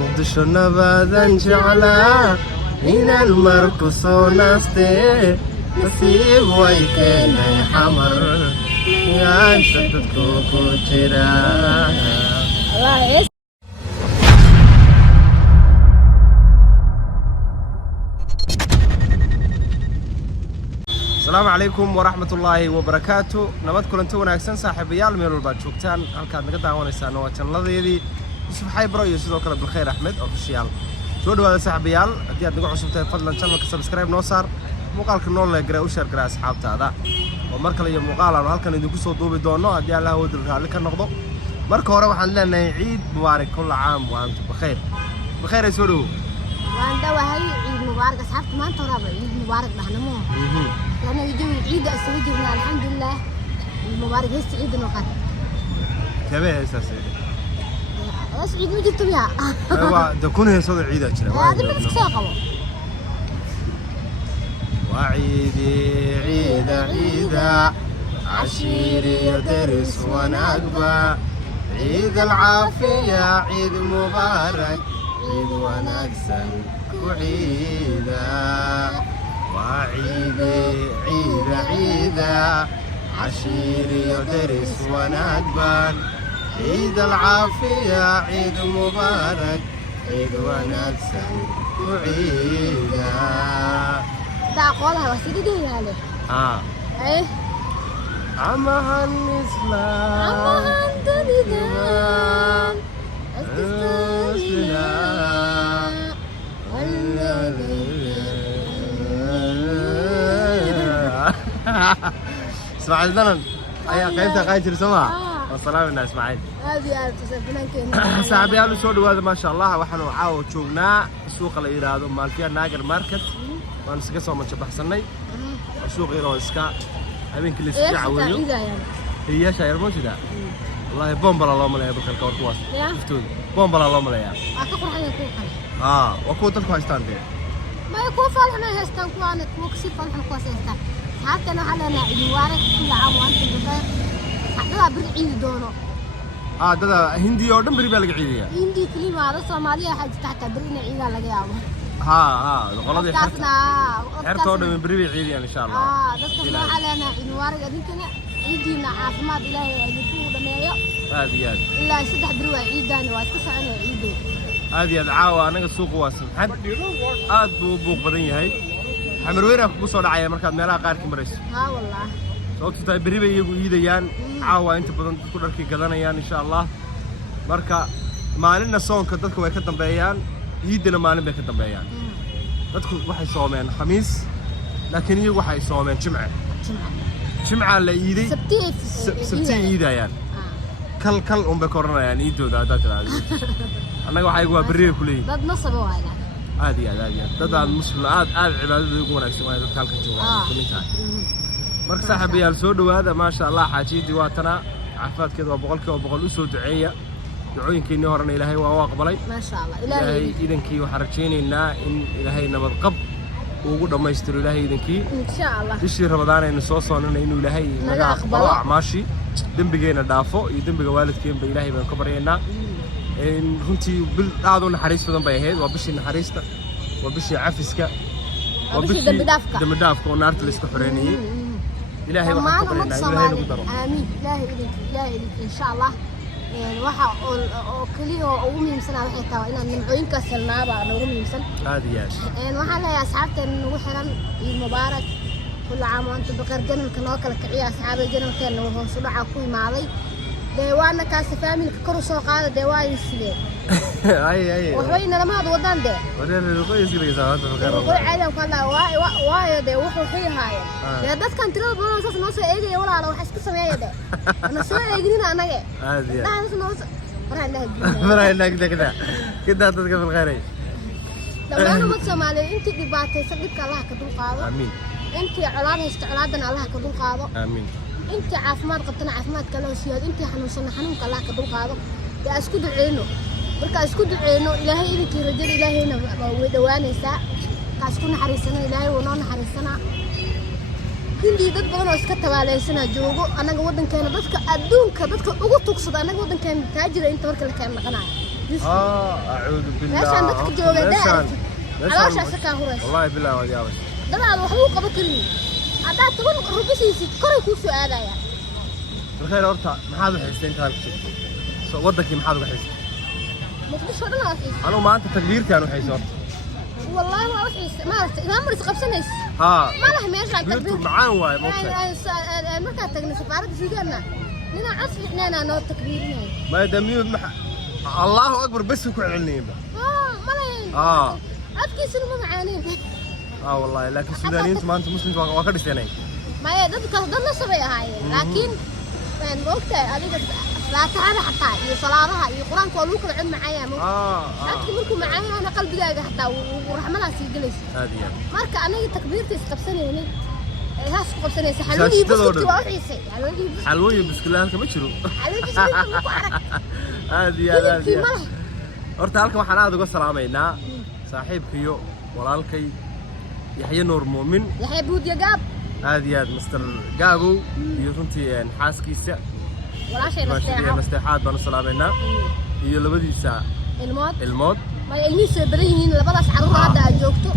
مقدشو نبادن جعلا إن المركز وناستي نسيب ويكيني حمر يا شتتكو كوشيرا السلام عليكم ورحمة الله وبركاته. نبات كلنتو وناكسن صاحبيال ميلول بعد شوكتان halkaad naga daawanaysan waa channeladeedii Yusuf Xaybro iyo sidoo kale Bilkhayr Axmed official. Soo dhawaada saaxiibayaal, haddii aad naga cusubtahay fadlan channelka subscribe noo saar, muuqaalka noo like garay u share garay asxaabtaada. oo mar kale iyo muuqaal aan halkan idinku soo duubi doono haddii Allah wadil raali ka noqdo. marka hore waxaan leenahay ciid mubaarak kull caam wa antum bikhair. Bilkhayr ay soo dhawo. waan dhawahay ciid mubaarak asxaabta maanta horaba ciid mubaarak dhahnamo. أنا يجي عيد أسويجنا الحمد لله المبارك هست عيد نقط. كيف أساسي؟ إيش عيد ما جبتوا يا؟ هو تكون هي صدق عيد أشرا. هذا من الساقة. وعيدي عيد عيدا عشيري يدرس ونقبة عيد العافية عيد مبارك عيد ونكسر وعيدا. وعيدي عيد عيدا عشيري يدرس ونقبان عيد العافية عيد مبارك عيد ونكسر وعيدا. دا قولها وسيدي دي هالي. ايه عمها الإسلام عمها الدنيا اسماعيل دنن ayaa qaybta qaajir Soomaa wasalaam ismaaciil aadi aad tasabinaankeena saaxiibayaal soo dhawaada ma sha Allah waxaan caawa joognaa suuqa la yiraahdo Maalfiya Naagar Market waan iska soo manjabaxsanay suuq yar oo iska habeenkii la isku caawiyo iyo shayr moosida wallahi bombala loo maleeyo balka war kuwaas iftooda bombala loo maleeyo ka qurxan ku kale waa ku dadku haystaan ما يكون فالحنا هستان كوانك مكسي فالحنا كواس هستان حتى أنا حنا عيد مبارك كل عام وأنتم بخير حنا بالعيد دونه ده هندي أو دم بريبال عيدية هندي كلمة هذا صومالية حاجة تحت برينا عيد على جاوا غلط حرتنا حرتنا من بريبال عيدية إن شاء الله بس كنا حنا عيد مبارك قديم كنا عيدنا عاصمات إلهي عيدكم دمية هذه إلا سدح بروا عيدان واسكسر عنا عيدو هذه العاوة أنا السوق واسم حد بوق بدني هاي حمر ويرك بوصل عيا مركز ملا قارك مريس والله صوت تاي بريبة يديان عاوة أنت بدن تقول لك كذا يان إن شاء الله مركز ما لنا صون كدتك ويكتم بيان يدنا ما لنا بيكتم بيان تدخل واحد صومين خميس لكن يجي واحد صومين جمعة ليدي سبتي يدا يعني كل بكورنا يعني يدو ده أنا waxay ugu bariir kulay dad nasab waayna aadi dad muslimaad cibaadada ugu wanaagsan waa dadka halka jooga kuminta marka saaxiibayaal soo dhawaada ma sha Allah xaajidi waa tana caafimaadkeedu waa boqolkiiba u soo duceeya ducooyinkeennii horena Ilaahay waa aqbalay ma sha Allah Ilaahay idinkii waxaan rajaynaynaa in Ilaahay nabad qab ugu dhameystiro Ilaahay idinkii insha Allah bishii Ramadaan aynu soo soonay inuu Ilaahay naga aqbalo acmaashi dambigeena dhaafo iyo dambiga waalidkeen ba Ilaahay baan ka baryaynaa إن هنتي بالعادون حريص بدن بيهاد وبشي حريصة وبشي عفسكا وبشي دم دافك ونارت الاستحرانية إلهي وحق قبرنا إلهي نقدره آمين إلهي إن شاء الله وحا كلي أومي مسنا وحي توا إن نمعين كسلنا بقى نومي مسن هذه ياش وحا لا يا أصحابتي نوحنا المبارك كل عام وأنتم بخير جنة كنوكل كعيا أصحاب الجنة كانوا وهم صلوا كوي معي ديوانا كاس فاميل كرو سو قاده ديوان يسلي اي وحوينا لما هاد ودان ده ودان الرقيس اللي ساعات فكر وقول عيدان كلا واي ده وحو خيهايا يا دad kan tirada badan saas noo soo eegay walaalo wax iska sameeyay de ana soo eegnina anaga aadiya taas noo marayna kida dadka fil khayray dhammaan umad Soomaaliyeed intii dhibaataysan dhibka Allah ka dul qaado amiin intii colaad haysta colaadan Allah ka dul qaado amiin أنت عافمات قبتنا عافمات كلا وسياد أنت حنوصلنا حنون كلا كدول قاضو يا أسكت عينه بركة أسكت عينه إلهي إنك رجال إلهي هنا ودواني ساعة كاسكون حريصنا إلهي ونون حريصنا هندي ضد بغنا أسكت على سنة جوجو أنا جودن كان ضدك أدون كضدك أقول تقصد أنا جودن كان تاجر أنت ورك اللي كان مقنع أعوذ بالله meeshaan dadka jooga meeshaan calooshaas ka horeys والله بالله وياك dadaan wax uu qabo karin hadaa toban rubisiisid koray ku soo aadaya بالخير horta maxaad u xiisay inta halka soo wadankii maxaad uga xiisay muqdisho dhan waa xiisay anu maanta takbiirtaan u xiisay horta wallahi waa xiisay ma aragtay idan maris qabsanays ma laha meeshaan takbiir macaan waay moqtay marka tagna safaaradda Suudaanna nina casrixnana noo takbiirinay ma damiyo Allahu akbar bas ku celinayba ma lahayn adkiisuna ma macaaneen والله لكن السودانيين ما انت مسلم وكل سنه ما هي ضد كهضنا سبي هاي لكن من وقتها هذيك لا تعرف حتى صلاتها القران كلو كل عند معايا اكيد مركم معايا انا قلبي داغ حتى ورحمتها سي جلس هذه marka aniga takbiirta isqabsanayni haas ku qabsanaysa xalooyi biskiti waa xiisay xalooyi biskilaanka ma jiro xalooyi biskiti ma ku arag هذه horta halkan waxaan aad uga salaameynaa saaxiibkiyo walaalkay يحيى نور مؤمن يحيى بود يا جاب هذه مستر جابو يرنتي حاسكيسا ولا شيء نستحاد بان سلامنا iyo labadiisa ilmood ma ilmihiisa badan yihiin labadaas caruur hadda aad joogto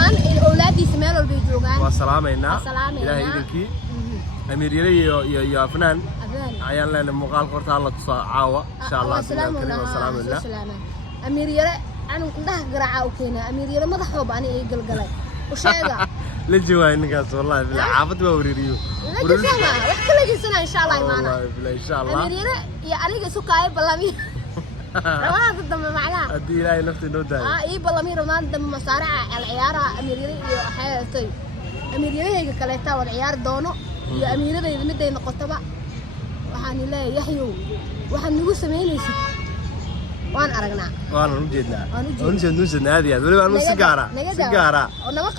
man awlaadiisa meel walba joogaan waa salaameynaa ilaahay idinkii amiir iyo afnaan ayaan leenahay muuqaal qorta alla tusoo caawa insha Allah salaameynaa amiir yare anu indaha garaaca u keenaa amiir yare madaxooba ani ay galgalay وشيغا لجوا نكاس والله بالله عافت ووريريو لجسنا وحكي لجسنا ان شاء الله معنا والله بالله ان شاء الله اميرينا يا اريق سكاي بلامي رواد الدم معنا ادي لا نفتي نودا اي بلامي رواد الدم مصارع العياره اميرينا iyo xayatay اميرينا kaleeta wad ciyaar doono iyo اميرينا miday noqotaba waxaan ilaahay yaxyo waxaan nagu sameeynaysid waan aragnaa waan u jeednaa hadi wali baan sigaara nama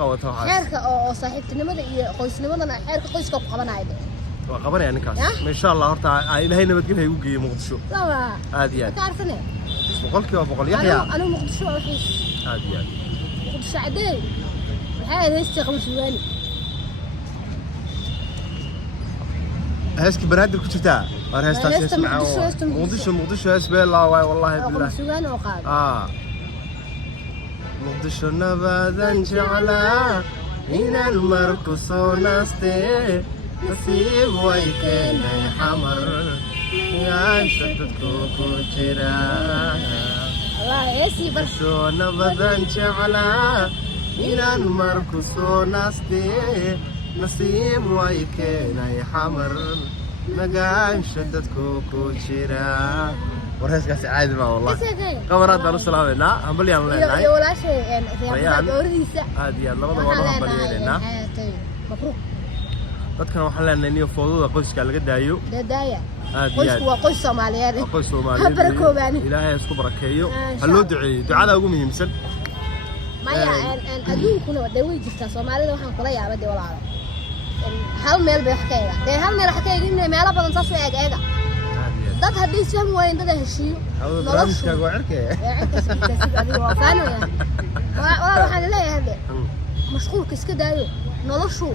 qabato xeerka oo saaxiibtinimada iyo qoysnimadana xeerka qoyska ku qabanayda waa qabanaya ninkaas ma insha Allah horta ilaahay nabadgelyo ay u geeyo muqdisho hadi taarfane boqolkiiba yaxya anu muqdisho waxay hadi muqdisho caday waxay heystay qamsuwaani هسك بنادر كنتها انا هسه اسمع مقدشو هسبي الله والله بالله سودان وقاد مقدشو نبذا جعلا من المركز وناستي نسيب ويكين حمر يا شتتكو كجرا الله يسي برسو نبذا جعلا من المركز وناستي نسيب ويكين حمر مقاش شدتكو كوشيرا ورهسكاس عادي ما والله قمرات بانو سلامينا همبليان لنا يا ولا شيء رياض اوريسا هادي لبدا wada hambalyeelena مبروك dadkan waxaan leenahay inuu fooduda qoyska laga daayo qoysku waa qoys Soomaaliyeed qoys Soomaaliyeed ilaahay isku barakeeyo haloo duceeyo ducada ugu muhiimsan maya adduunkuna way jirtaa Soomaalida waxaan kula yaabay walaalo hal meel bay xaqeeyda de hal meel xaqeeyda in meelo badan taas way eega dad hadii isfaham wayn dad heshiyo noloshka go'arkay adiga waa faanaya waxaan leeyahay mashquulka iska daayo noloshu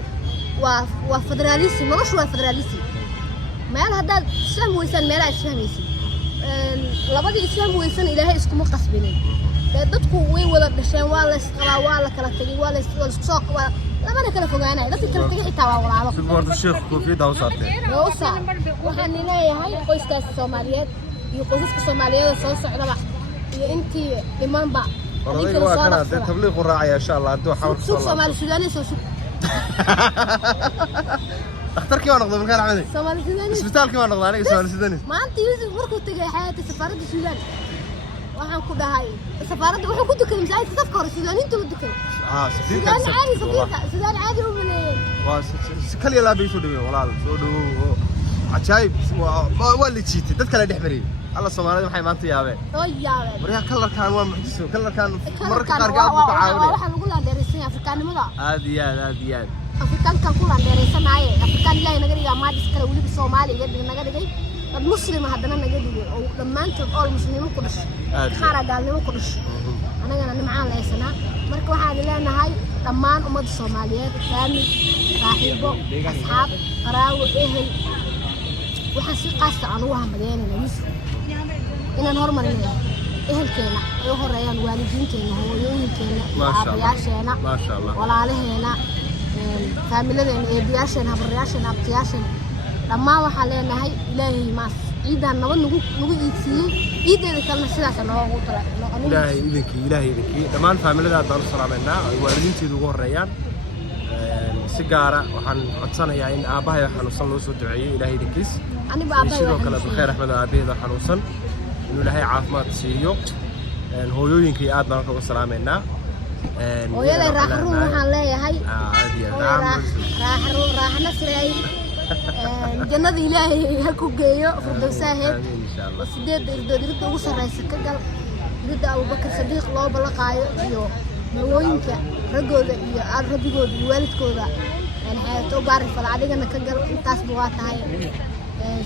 waa federalism noloshu waa federalism meel haddaad isfaham waysan meel aad isfahmaysid labadii isfaham waysan ilaahay iskuma qasbinin dadku way wada dhasheen waa la isqalaa waa la kala tagay waa la isku soo qabaa labana kala fogaanay dadka kala tagay xitaa waa walaalo sidoo sheekh koofiyada u saartay waxaan leeyahay qoyskaas Soomaaliyeed iyo qoysaska Soomaaliyeed soo socdaba iyo intii imaanba adiga waa kana tabliiq u raacaya insha Allah haduu xawr Soomaali Suudaani soo dhakhtarkii waa noqday markaan caadi Soomaali Suudaani isbitaalkii waa noqday aniga Soomaali Suudaani maanta Yusuf markuu tagay xayata safaaradda Suudaan waxaan ku dhahay safaaradda wuxuu ku dukanay masaajidka safka hore Suudaaniinta la dukanay Suudaan caadi u maleeyay waa kaliya la biisoo dhaween walaal soo dhawo ajaayib waa la jiitay dad kale dhex mariyay alla Soomaalida waxay maanta yaabeen marka kalarkan waa muxdiso kalarkan marka qaar gaab ku caawinay waxa lagu laandeerisay Afrikaanimada aad Afrikaanka ku laandeerisanaay Afrikaan ilaahay naga dhigay maadis kale waliba Soomaaliga naga dhigay dad muslim haddana naga dhigay oo dhamaantood oo muslimiin ku dhashay xara gaalnimo ku dhashay anagana nimcaan leesanaa marka waxaan leenahay dhammaan ummadda Soomaaliyeed faamil saaxiibo asxaab qaraawo ehel waxaan si qaas ah ugu hambalyeynaa inaan hormarino ehelkeena ay u horeeyaan waalidiinteena hooyooyinkeena aabayaasheena walaalaheena faamiladeena eedayaasheena habaryaasheena abtiyaasheena dhammaan waxaan leenahay ilaahay maas ciidan nabad nagu iidsiiyey ciideeda kalena sidaas noogu tala ilaahay idinkii dhammaan faamilada baan u salaameynaa waalidiinteedu ugu horeeyaan si gaara waxaan codsanayaa in aabahay xanuunsan loo soo duceeyo ilaahay idinkiis aniga aabahay sidoo kale bilkhayr axmed aabaheeda xanuunsan inuu ilaahay caafimaad siiyo hooyooyinkii aad baan uga salaameynaa hooyada raaxruun waxaan leeyahay raaxa nasray jannada ilaahay ha ku geeyo firdawsaaheed sideeda irdood irida ugu sarreysa ka gal irida abubakar sadiiq loo balaqaayo iyo marwooyinka raggooda iyo rabbigooda iyo waalidkooda xeeto baari fal adigana ka gal intaasba waa tahay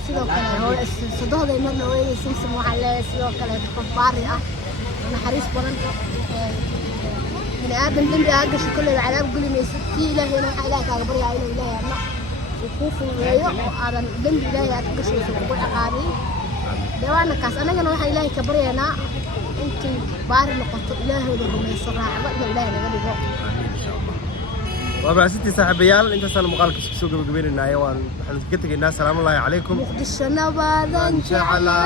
sidoo kale sadohday marna hooyada simsim waxaan leeyahay sidoo kale qof baari ah naxariis badan bini aadan dembi aa gasho kolleyba cadaab geli maysid kii ilaahayna waxaa ilaahay kaaga baryaa inuu ilaahay adna uu kuu fududeeyo oo aadan dembi ilaahay aad ka gashayso kugu ciqaabin dee waana kaas annagana waxaan ilaahay ka baryaynaa intii baari noqoto ilaahooda rumayso raacdo inuu ilaahay naga dhigo وبعثتي صاحبيال انت سنه مقالك سوق قبيلنا ايوان waxaan ka tageynaa salaam alayhi calaykum muqdisho nabadan jacala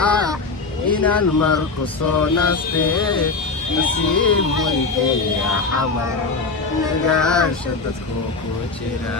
inaan marku soo naste nasiib waygeeya xamar nagaasha dadku ku jira